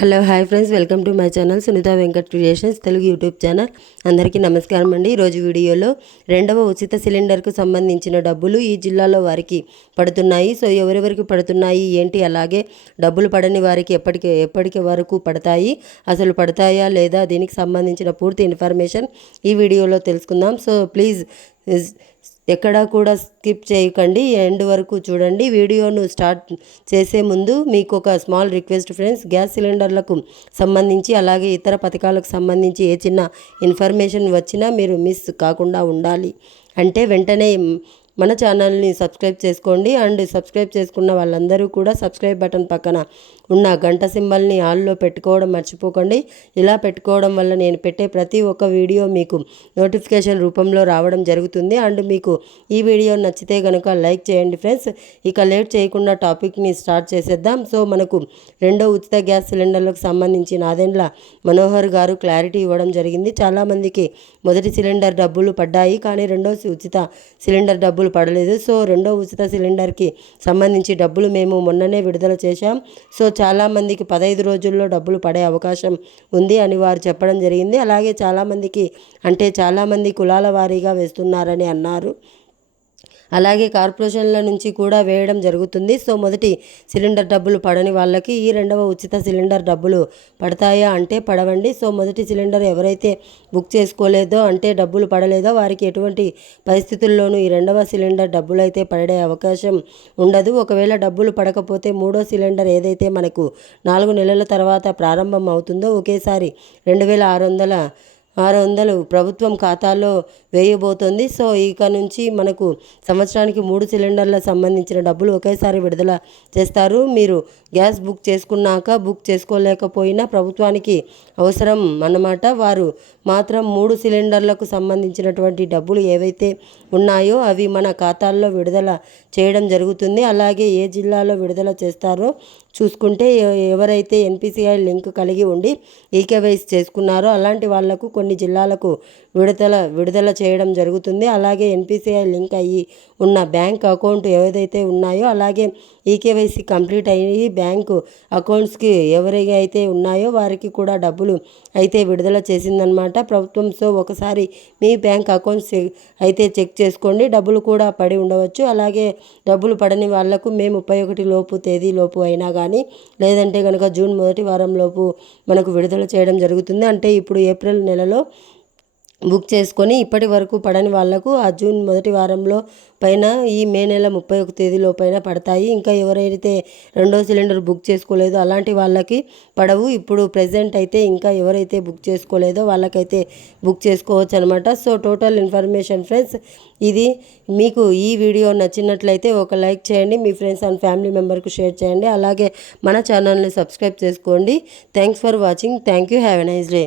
Hello hi friends. Welcome to my channel Sunitha Venkat creations Telugu YouTube channel. అందరికీ నమస్కారం అండి. ఈరోజు వీడియోలో రెండవ ఉచిత సిలిండర్కు సంబంధించిన డబ్బులు ఈ జిల్లాలో వారికి పడుతున్నాయి. సో ఎవరెవరికి పడుతున్నాయి? ఏంటి? అలాగే డబ్బులు పడని వారికి ఎప్పటికి ఎప్పటికి వరకు పడతాయి? అసలు పడతాయా లేదా? దీనికి సంబంధించిన పూర్తి ఇన్ఫర్మేషన్ ఈ వీడియోలో తెలుసుకుందాం. సో ప్లీజ్ ఎక్కడా కూడా స్కిప్ చేయకండి. ఎండ్ వరకు చూడండి. వీడియోను స్టార్ట్ చేసే ముందు మీకు ఒక స్మాల్ రిక్వెస్ట్ ఫ్రెండ్స్. గ్యాస్ సిలిండర్లకు సంబంధించి అలాగే ఇతర పథకాలకు సంబంధించి ఏ చిన్న ఇన్ఫర్మేషన్ వచ్చినా మీరు మిస్ కాకుండా ఉండాలి. అంటే వెంటనే మన ఛానల్ని సబ్స్క్రైబ్ చేసుకోండి అండ్ సబ్స్క్రైబ్ చేసుకున్న వాళ్ళందరూ కూడా సబ్స్క్రైబ్ బటన్ పక్కన ఉన్న గంట సింబల్ని ఆల్లో పెట్టుకోవడం మర్చిపోకండి. ఇలా పెట్టుకోవడం వల్ల నేను పెట్టే ప్రతి ఒక్క వీడియో మీకు నోటిఫికేషన్ రూపంలో రావడం జరుగుతుంది. అండ్ మీకు ఈ వీడియో నచ్చితే కనుక లైక్ చేయండి ఫ్రెండ్స్. ఇక లేట్ చేయకుండా టాపిక్ని స్టార్ట్ చేసేద్దాం. సో మనకు రెండో ఉచిత గ్యాస్ సిలిండర్లకు సంబంధించి నాదెండ్ల మనోహర్ గారు క్లారిటీ ఇవ్వడం జరిగింది. చాలామందికి మొదటి సిలిండర్ డబ్బులు పడ్డాయి. కానీ రెండో ఉచిత సిలిండర్ డబ్బులు పడలేదు. సో రెండో ఉచిత సిలిండర్కి సంబంధించి డబ్బులు మేము మొన్ననే విడుదల చేశాం. సో చాలామందికి పదహైదు రోజుల్లో డబ్బులు పడే అవకాశం ఉంది అని వారు చెప్పడం జరిగింది. అలాగే చాలామందికి అంటే చాలామంది కులాల వారీగా వేస్తున్నారని అన్నారు. అలాగే కార్పొరేషన్ల నుంచి కూడా వేయడం జరుగుతుంది. సో మొదటి సిలిండర్ డబ్బులు పడని వాళ్ళకి ఈ రెండవ ఉచిత సిలిండర్ డబ్బులు పడతాయా అంటే పడవండి. సో మొదటి సిలిండర్ ఎవరైతే బుక్ చేసుకోలేదో అంటే డబ్బులు పడలేదో వారికి ఎటువంటి పరిస్థితుల్లోనూ ఈ రెండవ సిలిండర్ డబ్బులు అయితే పడే అవకాశం ఉండదు. ఒకవేళ డబ్బులు పడకపోతే మూడో సిలిండర్ ఏదైతే మనకు నాలుగు నెలల తర్వాత ప్రారంభం అవుతుందో ఒకేసారి రెండు వేల ఆరు వందల ఆరు వందలు ప్రభుత్వం ఖాతాలో వేయబోతోంది. సో ఇక నుంచి మనకు సంవత్సరానికి మూడు సిలిండర్ల సంబంధించిన డబ్బులు ఒకేసారి విడుదల చేస్తారు. మీరు గ్యాస్ బుక్ చేసుకున్నాక బుక్ చేసుకోలేకపోయినా ప్రభుత్వానికి అవసరం అన్నమాట. వారు మాత్రం మూడు సిలిండర్లకు సంబంధించినటువంటి డబ్బులు ఏవైతే ఉన్నాయో అవి మన ఖాతాల్లో విడుదల చేయడం జరుగుతుంది. అలాగే ఏ జిల్లాలో విడుదల చేస్తారో చూసుకుంటే ఎవరైతే ఎన్పిసిఐ లింక్ కలిగి ఉండి ఈకేవైస్ చేసుకున్నారో అలాంటి వాళ్ళకు కొన్ని జిల్లాలకు విడుదల విడుదల చేయడం జరుగుతుంది. అలాగే ఎన్పిసిఐ లింక్ అయ్యి ఉన్న బ్యాంక్ అకౌంట్ ఏదైతే ఉన్నాయో అలాగే ఈకేవైసీ కంప్లీట్ అయ్యి బ్యాంకు అకౌంట్స్కి ఎవరైతే అయితే ఉన్నాయో వారికి కూడా డబ్బులు అయితే విడుదల చేసిందనమాట. ప్రభుత్వం సో ఒకసారి మీ బ్యాంక్ అకౌంట్స్ అయితే చెక్ చేసుకోండి. డబ్బులు కూడా పడి ఉండవచ్చు. అలాగే డబ్బులు పడని వాళ్ళకు మే ముప్పై ఒకటి లోపు తేదీ లోపు అయినా కానీ లేదంటే కనుక జూన్ మొదటి వారంలోపు మనకు విడుదల చేయడం జరుగుతుంది. అంటే ఇప్పుడు ఏప్రిల్ నెలలో బుక్ చేసుకొని ఇప్పటి వరకు పడని వాళ్ళకు ఆ జూన్ మొదటి వారంలో పైన ఈ మే నెల ముప్పై ఒక తేదీలో పైన పడతాయి. ఇంకా ఎవరైతే రెండో సిలిండర్ బుక్ చేసుకోలేదో అలాంటి వాళ్ళకి పడవు. ఇప్పుడు ప్రజెంట్ అయితే ఇంకా ఎవరైతే బుక్ చేసుకోలేదో వాళ్ళకైతే బుక్ చేసుకోవచ్చు అనమాట సో టోటల్ ఇన్ఫర్మేషన్ ఫ్రెండ్స్ ఇది మీకు ఈ వీడియో నచ్చినట్లయితే ఒక లైక్ చేయండి మీ ఫ్రెండ్స్ అండ్ ఫ్యామిలీ మెంబర్కు షేర్ చేయండి. అలాగే మన ఛానల్ని సబ్స్క్రైబ్ చేసుకోండి. Thanks for watching. Thank you have a nice day.